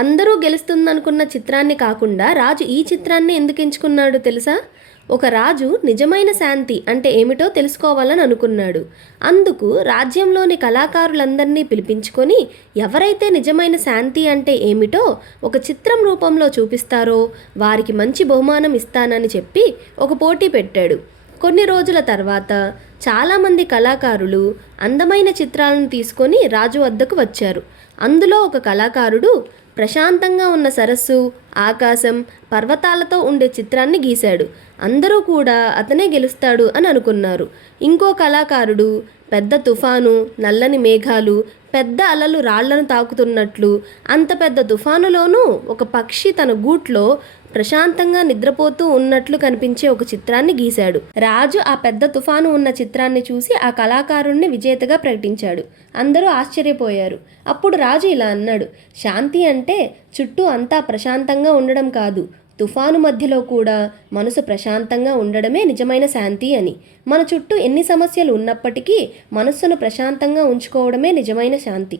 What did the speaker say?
అందరూ గెలుస్తుందనుకున్న చిత్రాన్ని కాకుండా రాజు ఈ చిత్రాన్ని ఎందుకు ఎంచుకున్నాడు తెలుసా? ఒక రాజు నిజమైన శాంతి అంటే ఏమిటో తెలుసుకోవాలని అనుకున్నాడు. అందుకు రాజ్యంలోని కళాకారులందరినీ పిలిపించుకొని ఎవరైతే నిజమైన శాంతి అంటే ఏమిటో ఒక చిత్రం రూపంలో చూపిస్తారో వారికి మంచి బహుమానం ఇస్తానని చెప్పి ఒక పోటీ పెట్టాడు. కొన్ని రోజుల తర్వాత చాలామంది కళాకారులు అందమైన చిత్రాలను తీసుకొని రాజు వద్దకు వచ్చారు. అందులో ఒక కళాకారుడు ప్రశాంతంగా ఉన్న సరస్సు, ఆకాశం, పర్వతాలతో ఉండే చిత్రాన్ని గీశాడు. అందరూ కూడా అతనే గెలుస్తాడు అని అనుకున్నారు. ఇంకో కళాకారుడు పెద్ద తుఫాను, నల్లని మేఘాలు, పెద్ద అలలు రాళ్లను తాకుతున్నట్లు, అంత పెద్ద తుఫానులోనూ ఒక పక్షి తన గూట్లో ప్రశాంతంగా నిద్రపోతూ ఉన్నట్లు కనిపించే ఒక చిత్రాన్ని గీశాడు. రాజు ఆ పెద్ద తుఫాను ఉన్న చిత్రాన్ని చూసి ఆ కళాకారుణ్ణి విజేతగా ప్రకటించాడు. అందరూ ఆశ్చర్యపోయారు. అప్పుడు రాజు ఇలా అన్నాడు, శాంతి అంటే చుట్టూ అంతా ప్రశాంతంగా ఉండడం కాదు, తుఫాను మధ్యలో కూడా మనసు ప్రశాంతంగా ఉండడమే నిజమైన శాంతి అని. మన చుట్టూ ఎన్ని సమస్యలు ఉన్నప్పటికీ మనస్సును ప్రశాంతంగా ఉంచుకోవడమే నిజమైన శాంతి.